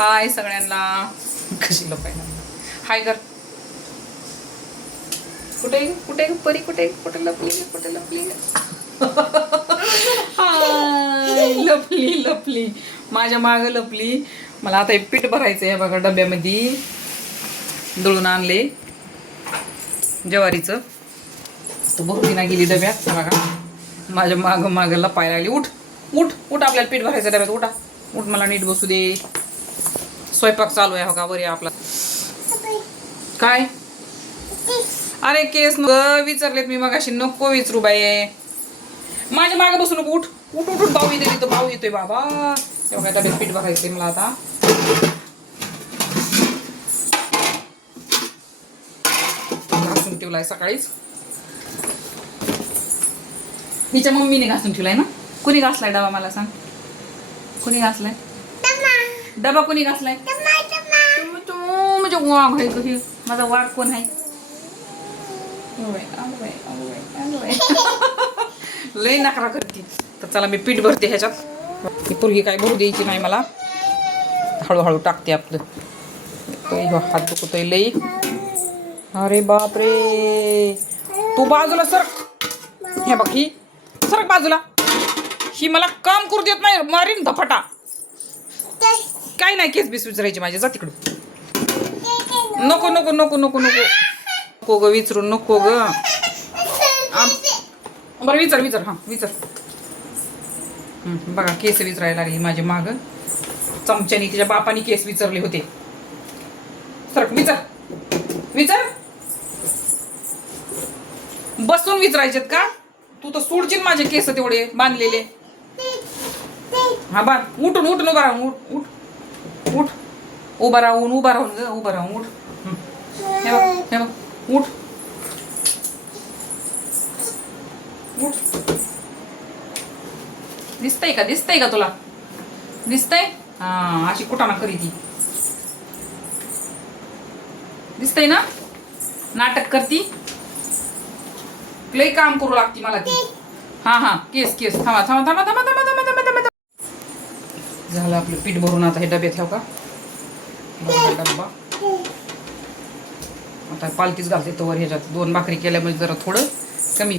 हाय सगळ्यांना. कशी लपायला हाय कर. कुठे कुठे परी कुठे कुठे लपली कुठे लपली. हाय लपली लपली माझ्या माग लपली. मला आता एक पीठ भरायचं आहे बघा. डब्यामध्ये दळून आणले ज्वारीचं. तो भरती ना गेली डब्यात बघा. माझ्या माग माग लपायला लागली. उठ उठ उठ आपल्याला पीठ भरायचं डब्यात. उठा उठ मला नीट बसू दे. स्वयंपाक चालू आहे हो का बरे आपला. काय अरे केस विचारलेत मी मगाशी. नको विचारू बाई. माझ्या मागे बसू नको. उठ उठ उठ उठ. भाऊ येतोय. भाऊ येतोय बाबा. तेव्हा काय डब्यात पीठ भरायचंय मला आता. घासून ठेवलाय सकाळीच. हिच्या मम्मीने घासून ठेवलाय ना. कुणी घासलाय डबा मला सांग. कुणी घासलाय डबा. कुणी घासलाय. म्हणजे वाघ आहे कशी. माझा वाघ कोण आहे. लय नखरा करते. तर चला मी पीठ भरते ह्याच्यात. ही पोरगी काय भरू द्यायची नाही मला. हळूहळू टाकते आपलं. हात दुखतोय लई. अरे बापरे. तू बाजूला सरक. हे बघ ही सरक बाजूला. ही मला काम करू देत नाही. मारीन धपाटा. काय नाही केस बीस विचारायची माझी. जा तिकडं. नको नको नको नको नको नको ग विचारू नको ग. बरं विचार विचार. हां विचार. बघा केस विचारायला लागली माझी माग. चमच्यानी तिच्या बापानी केस विचारले होते. सरक विचार विचार. बसून विचारायचेत का. तू तर सोडशील माझे केस तेवढे बांधलेले. हा बांध. उठून उठून उभा राहून. उठ उठ उठ. उभा राहून उभा राहून ग. उभा राहून उठ. हे बघ हे बघ. उठ उठ. दिसतंय का. दिसतंय का तुला. दिसतंय. हा अशी कुटाणा करी ती. दिसतंय ना. नाटक करती. लई काम करू लागती मला ती. हा हा केस केस. थांबा थांबा थांबा थांबा थांबा थांबा थांबा थांबा. झालं आपलं पीठ भरून. आता हे डब्यात ठेव का. डब्बा आता पालतीच घालते तोवर. ह्याच्यात 2 भाकरी केल्यामुळे जरा थोडं कमी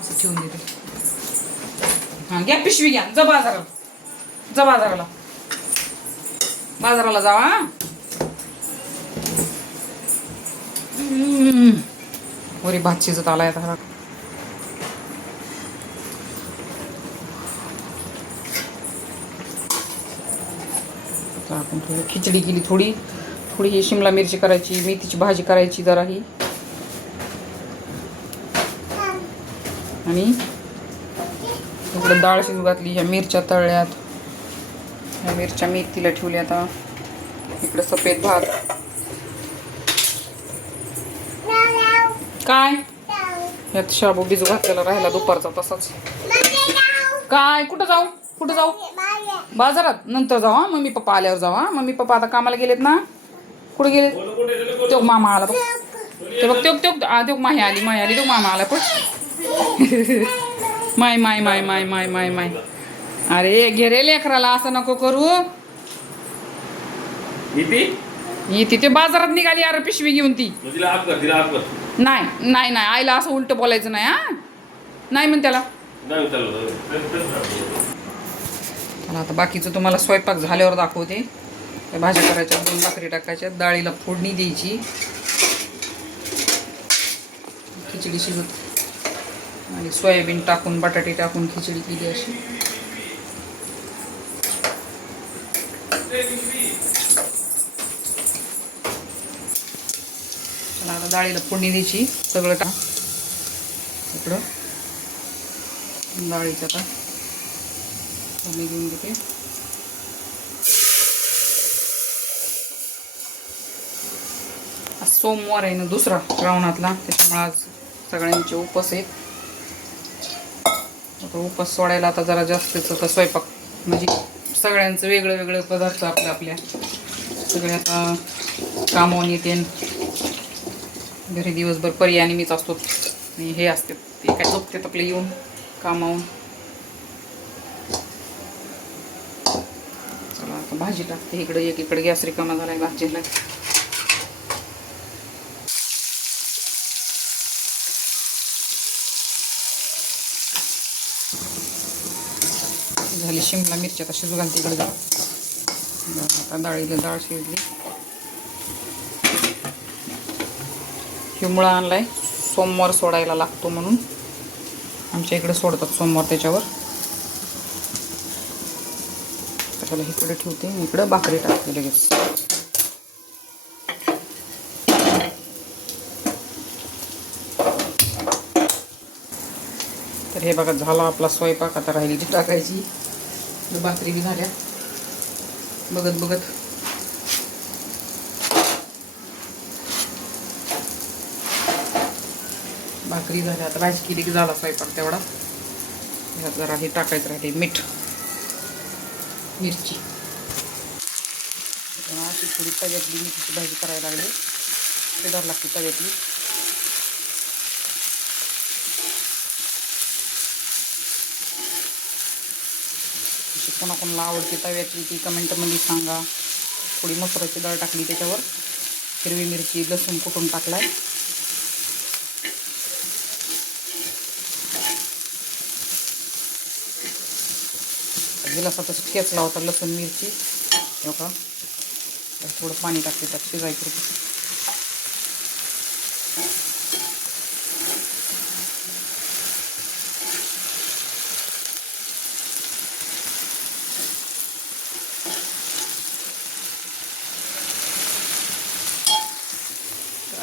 असं ठेवून देते. हा घ्या पिशवी घ्या. जा बाजाराला. जा बाजाराला. बाजाराला जावा. वरी भात शिजत आलाय आता. आपण थोडी खिचडी केली. थोडी थोडी ही शिमला मिरची करायची. मेथीची भाजी करायची जरा ही. आणि इकडे डाळ शिजू घातली. ह्या मिरच्या तळल्यात. ह्या मिरच्या मेथीला ठेवल्या. आता इकडे सफेद भात. काय यात शाबू भिजू घातलेला राहिला दुपारचा तसाच. काय कुठं जाऊ. कुठं जाऊ. बाजारात नंतर जाऊ. हा मम्मी पप्पा आल्यावर जाऊ. हा मम्मी पप्पा आता कामाला गेलेत ना. कुठे गेले. तो मामा आला बघ. ते बघ तो माही आली. माही आली. तो मामा आला पण. माय माय माय माय माय माय माय. अरे घेरे लेकराला असं नको करू. ही तिथे बाजारात निघाली अरे पिशवी घेऊन ती. नाही नाही नाही आईला असं उलट बोलायचं नाही. हा नाही म्हण त्याला. आता बाकीचं तुम्हाला स्वयंपाक झाल्यावर दाखवते. भाज्या करायच्या. 2 भाकरी टाकायच्या. डाळीला फोडणी द्यायची. खिचडी शिजत आणि सोयाबीन टाकून बटाटे टाकून खिचडी केली अशी. आता डाळीला फोडणी द्यायची. सगळं टाक इकडं डाळीचं आता फोडणी देऊन देते. आज सोमवार आहे ना दुसरा श्रावणातला. त्याच्यामुळे आज सगळ्यांचे उपवास आहेत. आता उपवास सोडायला आता जरा जास्तच आता स्वयंपाक म्हणजे सगळ्यांचं वेगळं वेगळं पदार्थ आपल्या आपल्या सगळे आता कामावून येते. घरी दिवसभर पर्याय मीच असतो. आणि हे असते ते काय झोपतात आपले येऊन कामावून. चला आता भाजी टाकते इकडे, एकीकडे गॅस रिकामा झालाय भाजीला. झाली शिमला मिरची, आता शिजू घालते इकडे. आता डाळीला डाळ शिजली. हे मुळा आणलाय सोमवार सोडायला लागतो म्हणून, आमच्या इकडे सोडतात सोमवार त्याच्यावर. त्याला इकडे ठेवते, इकडे भाकरी टाकते लगेच. तर हे बघा झाला आपला स्वयंपाक. आता राहिली जी टाकायची. भाकरी बी झाल्या बघत बघत. भाकरी झाल्या, आता भाजी केली की झाला स्वयंपाक तेवढा. ह्यात जरा हे टाकायचं राहते मीठ, मिरची. अशी थोडी तव्यातली मिरचीची भाजी करायला लागली. पेदार लागते तव्यातली. कोणाकोणाला आवडते तव्यातली ती कमेंटमध्ये सांगा. थोडी मसुराची डाळ टाकली त्याच्यावर, हिरवी मिरची लसूण कुटून टाकलाय. गिलासातच ठेचला होता लसूण मिरची. हो का, थोडं पाणी टाकते त्यात शिजायचं.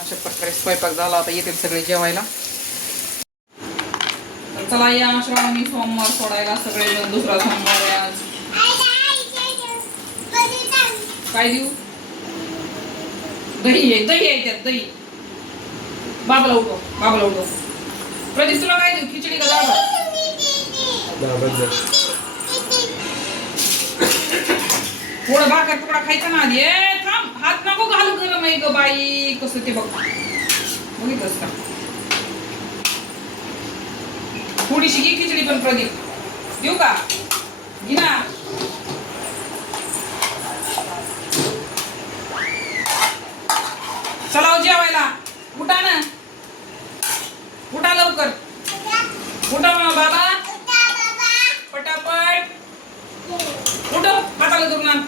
अशा प्रकारे स्वयंपाक झाला. आता येतील सगळे जेवायला. चला या श्रावणी सोमवार सोडायला सगळे. दुसरा सोमवार आहे आज. काय देऊ? दही आहे, दही आहे त्यात, दही. बाबाला उठव, बाबाला उठव. प्रदीप तुला काय देऊ? खिचडी का डाळ भात? थोडं भाकर तुकडा खायचा ना आधी. थांब, हात नको घालू. गरम आहे ग बाई. कसं ते बघ, बघितलंस का? थोडीशी घे खिचडी पण प्रदीप. देऊ का? घे ना. चला जेवायला. उठा ना, उठा लवकर. उठा बाबा, पटापट उठो. हाताला धरून आण,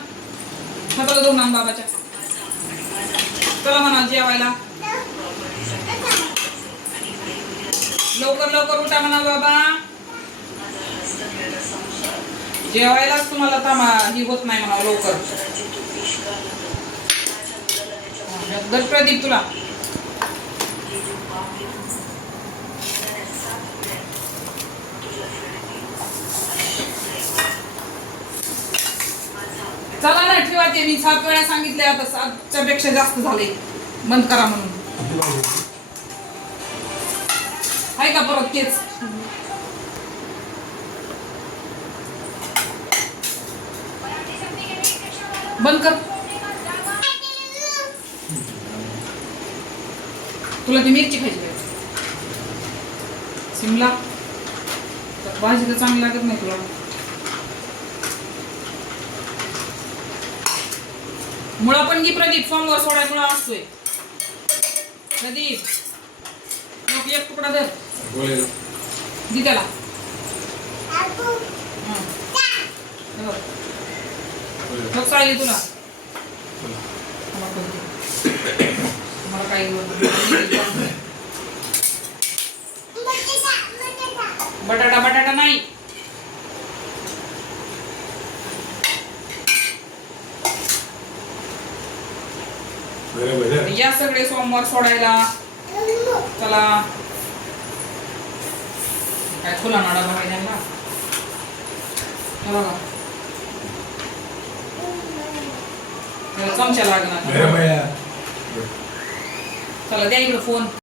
हाताला धरून आण बाबाच्या. चला म्हणा जेवायला. लवकर लवकर उठा म्हणा बाबा. जेवायलाच तुम्हाला थांबा ही होत नाही म्हणा लवकर. प्रदीप तुला चला ना ठेवा. ते मी 7 वेळा सांगितले, आता 7च्या पेक्षा जास्त झाले. बंद करा म्हणून. आहे का परत तेच? बंद कर. तुला ती मिरची खायची काय? शिमला भाजी तर चांगली लागत नाही तुला. मुळा पण घे प्रदीप. सोमवार सोडाय मुळा असतोय. प्रदीप एक तुकडा धर, दे त्याला. मग चालेल तुला. मला काही बटाटा बटाटा नाही. या सगळे सोमवार सोडायला. चला. काय खुला नाडा बघायला बघा. चमचा लागणार. चला द्या इकडे फोन.